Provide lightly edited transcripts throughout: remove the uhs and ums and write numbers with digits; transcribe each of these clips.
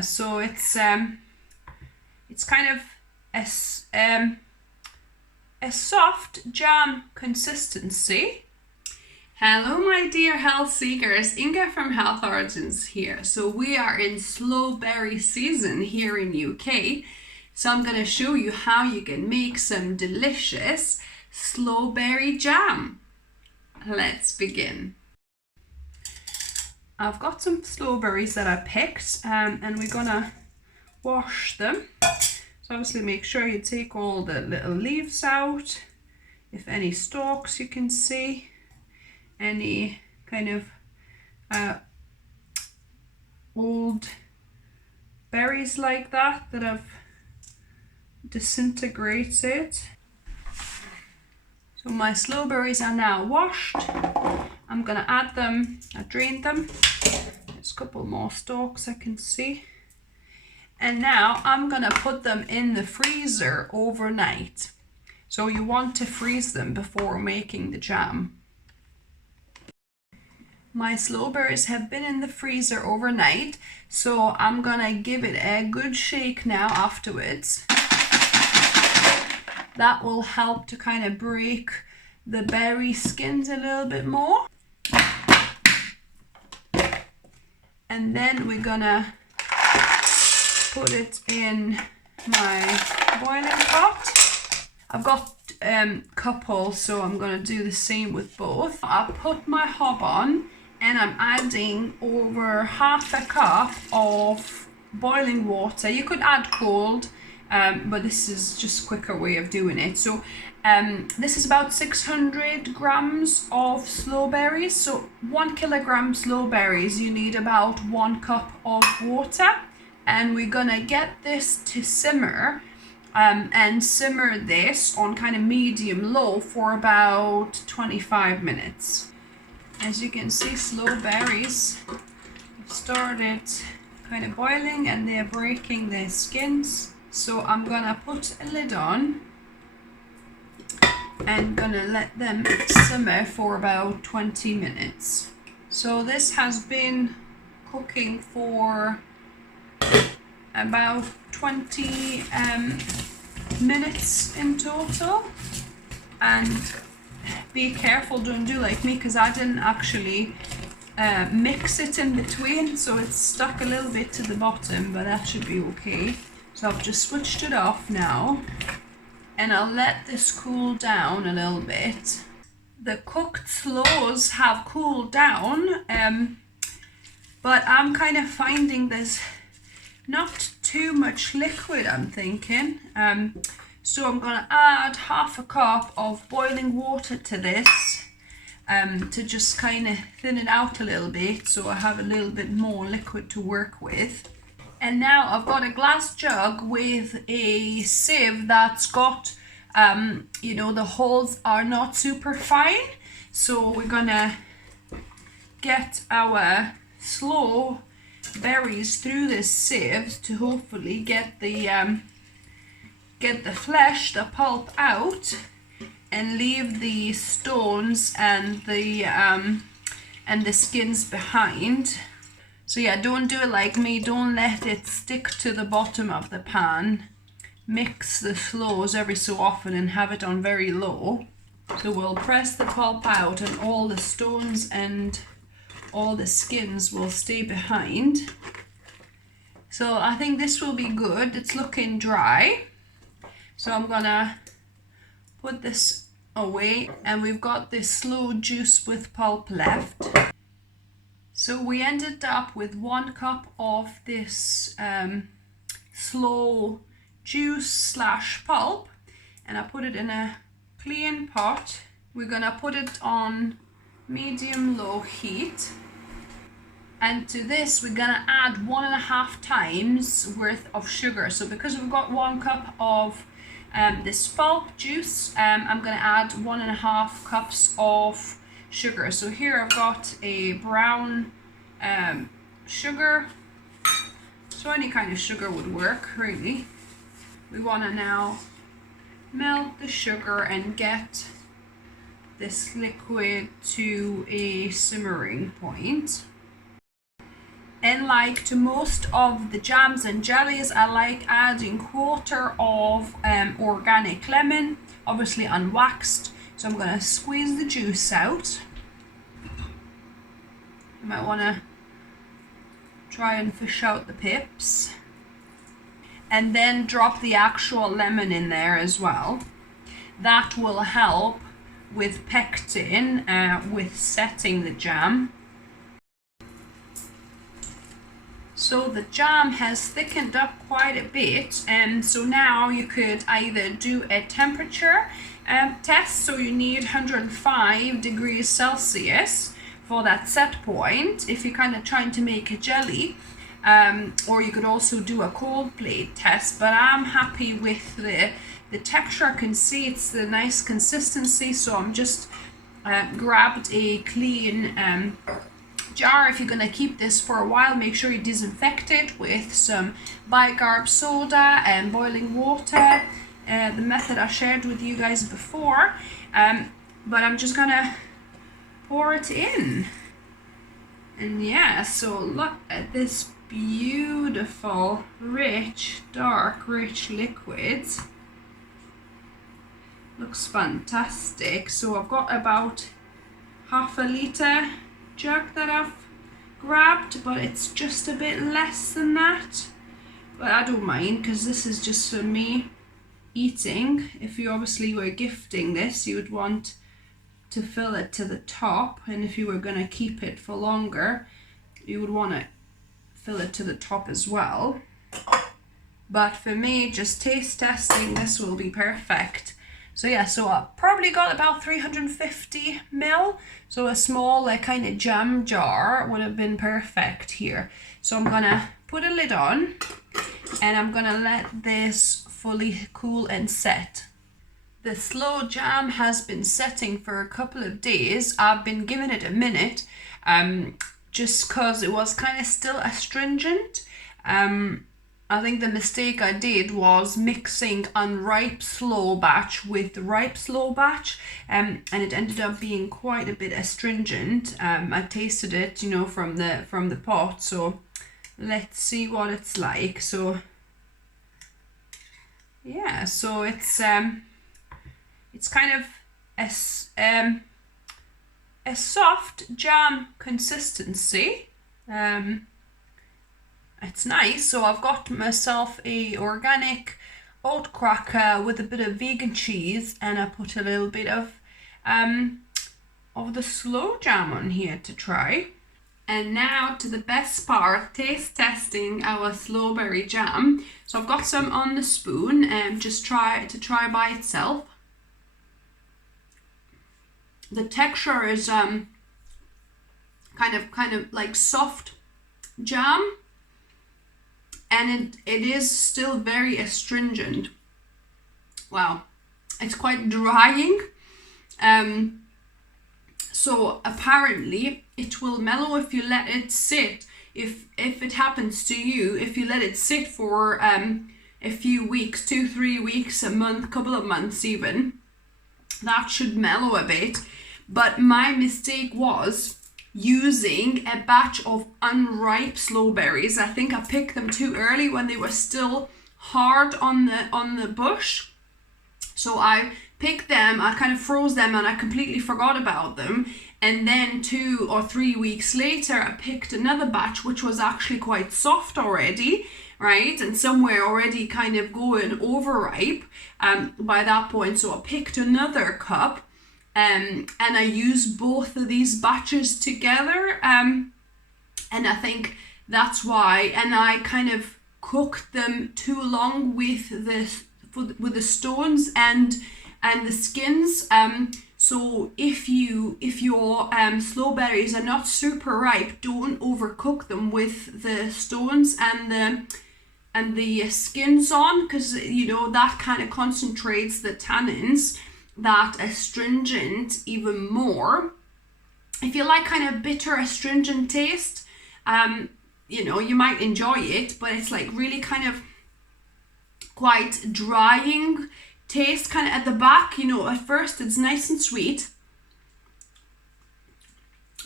So it's kind of a soft jam consistency. Hello my dear health seekers, Inga from Health Origins here. So we are in sloe berry season here in UK. So I'm going to show you how you can make some delicious sloe berry jam. Let's begin. I've got some sloe berries that I picked and we're going to wash them. So obviously make sure you take all the little leaves out. If any stalks you can see. Any kind of old berries like that have disintegrated. So my sloe berries are now washed. I'm gonna add them, I drained them. There's a couple more stalks I can see. And now I'm gonna put them in the freezer overnight. So you want to freeze them before making the jam. My sloe berries have been in the freezer overnight, so I'm gonna give it a good shake now afterwards. That will help to kind of break the berry skins a little bit more. And then we're gonna put it in my boiling pot. I've got couple, so I'm gonna do the same with both. I'll put my hob on and I'm adding over half a cup of boiling water. You could add cold, but this is just a quicker way of doing it. So this is about 600 grams of sloe berries. So 1 kilogram sloe berries, you need about 1 cup of water. And we're gonna get this to simmer and simmer this on kind of medium low for about 25 minutes. As you can see, sloe berries have started kind of boiling and they're breaking their skins. So I'm gonna put a lid on and gonna let them simmer for about 20 minutes. So this has been cooking for about 20 minutes in total. And be careful, don't do like me, because I didn't actually mix it in between, so it's stuck a little bit to the bottom, but that should be okay. So I've just switched it off now and I'll let this cool down a little bit. The cooked sloes have cooled down, but I'm kind of finding there's not too much liquid, I'm thinking. So I'm going to add half a cup of boiling water to this to just kind of thin it out a little bit so I have a little bit more liquid to work with. And now I've got a glass jug with a sieve that's got, you know, the holes are not super fine. So we're going to get our sloe berries through this sieve to hopefully get the flesh, the pulp out, and leave the stones and the skins behind. So yeah, don't do it like me. Don't let it stick to the bottom of the pan. Mix the sloes every so often and have it on very low. So we'll press the pulp out and all the stones and all the skins will stay behind. So I think this will be good. It's looking dry. So I'm gonna put this away and we've got this sloe juice with pulp left. So we ended up with 1 cup of this sloe juice / pulp, and I put it in a clean pot. We're gonna put it on medium-low heat. And to this, we're gonna add 1.5 times worth of sugar. So because we've got 1 cup of this pulp juice, I'm gonna add 1.5 cups of sugar. So here I've got a brown sugar. So any kind of sugar would work, really. We wanna now melt the sugar and get this liquid to a simmering point. And like to most of the jams and jellies, I like adding quarter of organic lemon, obviously unwaxed. So I'm going to squeeze the juice out. You might want to try and fish out the pips. And then drop the actual lemon in there as well. That will help with pectin, with setting the jam. So the jam has thickened up quite a bit, and so now you could either do a temperature test, so you need 105 degrees Celsius for that set point if you're kind of trying to make a jelly. Or you could also do a cold plate test, but I'm happy with the texture. I can see it's the nice consistency, so I'm just grabbed a clean jar. If you're going to keep this for a while, make sure you disinfect it with some bicarb soda and boiling water, the method I shared with you guys before. But I'm just gonna pour it in, and yeah, so look at this beautiful, rich, dark, rich liquid. Looks fantastic. So I've got about half a litre jug that I've grabbed, but it's just a bit less than that. But I don't mind, because this is just for me eating. If you obviously were gifting this, you would want to fill it to the top, and if you were going to keep it for longer, you would want to fill it to the top as well. But for me, just taste testing, this will be perfect. So yeah, so I probably got about 350 ml. So a small kind of jam jar would have been perfect here. So I'm gonna put a lid on, and I'm gonna let this fully cool and set. The Sloe jam has been setting for a couple of days. I've been giving it a minute, just cause it was kind of still astringent. I think the mistake I did was mixing unripe Sloe batch with the ripe Sloe batch, and it ended up being quite a bit astringent. I tasted it, you know, from the pot. So let's see what it's like. So yeah, so it's kind of a soft jam consistency. It's nice. So I've got myself a organic oat cracker with a bit of vegan cheese, and I put a little bit of the Sloe jam on here to try. And now to the best part, taste testing our Sloeberry jam. So I've got some on the spoon, and just try by itself. The texture is kind of like soft jam, and it is still very astringent. Wow, it's quite drying. So apparently it will mellow if you let it sit. If it happens to you, if you let it sit for a few weeks, 2-3 weeks, a month, couple of months even, that should mellow a bit. But my mistake was using a batch of unripe Sloe berries. I think I picked them too early when they were still hard on the bush. So I picked them, I kind of froze them, and I completely forgot about them. And then 2 or 3 weeks later, I picked another batch, which was actually quite soft already, right? And somewhere already kind of going overripe by that point. So I picked another cup, and I used both of these batches together. And I think that's why. And I kind of cooked them too long with the stones and the skins. So if your Sloe berries are not super ripe, don't overcook them with the stones and the skins on, because you know that kind of concentrates the tannins, that astringent even more. If you like kind of bitter astringent taste, you know, you might enjoy it, but it's like really kind of quite drying taste kind of at the back. You know, at first it's nice and sweet,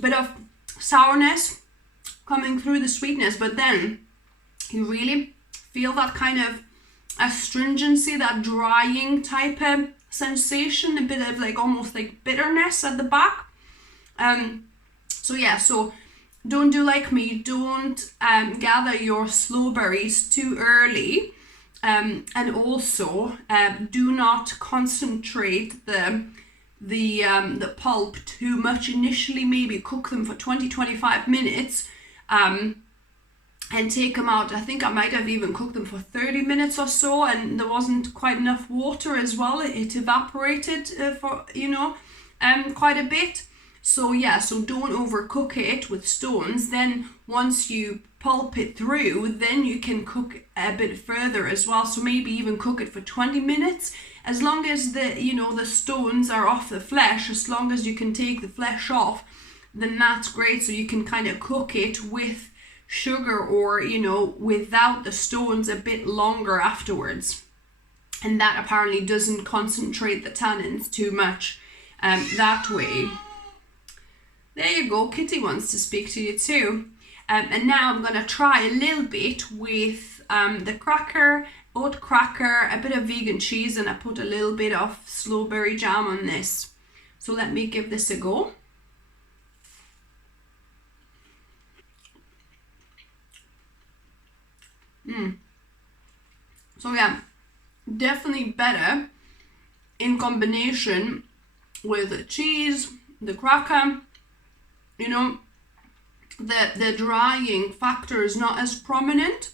bit of sourness, coming through the sweetness, but then you really feel that kind of astringency, that drying type of sensation, a bit of like almost like bitterness at the back. So yeah, so don't do like me, don't gather your sloe berries too early, and also do not concentrate the pulp too much initially. Maybe cook them for 20-25 minutes and take them out. I think I might have even cooked them for 30 minutes or so, and there wasn't quite enough water as well. It evaporated for quite a bit. So yeah, so don't overcook it with stones. Then once you pulp it through, then you can cook a bit further as well. So maybe even cook it for 20 minutes. As long as the stones are off the flesh, as long as you can take the flesh off, then that's great. So you can kind of cook it with sugar or, without the stones a bit longer afterwards. And that apparently doesn't concentrate the tannins too much that way. There you go, Kitty wants to speak to you too. And now I'm going to try a little bit with the cracker, oat cracker, a bit of vegan cheese, and I put a little bit of sloe berry jam on this. So let me give this a go. So yeah, definitely better in combination with the cheese, the cracker. The drying factor is not as prominent.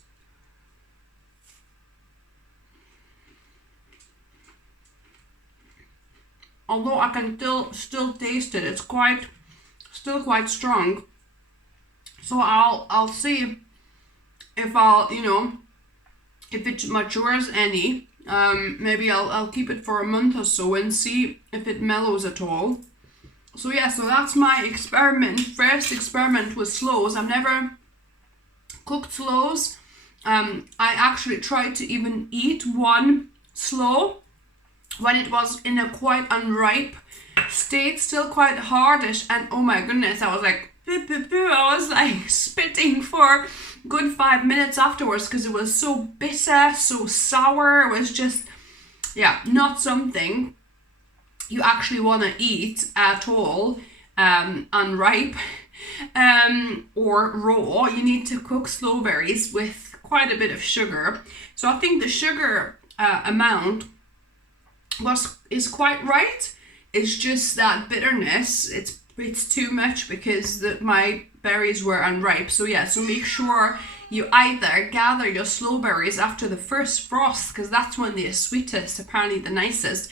Although I can still taste it, it's still quite strong. So I'll see if if it matures any. Maybe I'll keep it for a month or so and see if it mellows at all. So yeah, so that's my first experiment with sloes. I've never cooked sloes. I actually tried to even eat one sloe when it was in a quite unripe state, still quite hardish, and oh my goodness, I was like, I was like spitting for good 5 minutes afterwards because it was so bitter, so sour. It was just, yeah, not something you actually want to eat at all, unripe or raw. You need to cook sloe berries with quite a bit of sugar. So I think the sugar amount is quite right. It's just that bitterness, it's too much because my berries were unripe. So yeah, so make sure you either gather your sloe berries after the first frost, because that's when they're sweetest, apparently the nicest.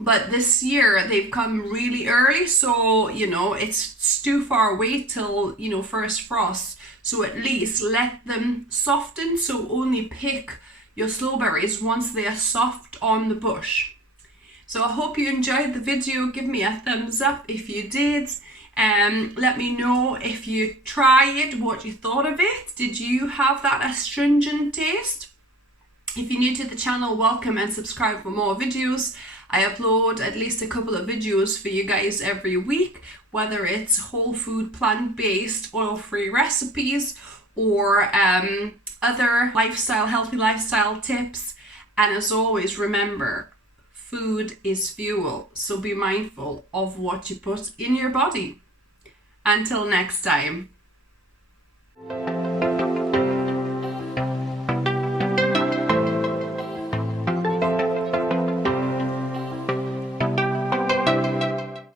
But this year they've come really early, so it's too far away till first frost. So at least let them soften. So only pick your sloe berries once they are soft on the bush. So I hope you enjoyed the video. Give me a thumbs up if you did. Let me know if you try it, what you thought of it. Did you have that astringent taste? If you're new to the channel, welcome and subscribe for more videos. I upload at least a couple of videos for you guys every week, whether it's whole food, plant-based, oil-free recipes or other healthy lifestyle tips. And as always, remember, food is fuel, so be mindful of what you put in your body. Until next time.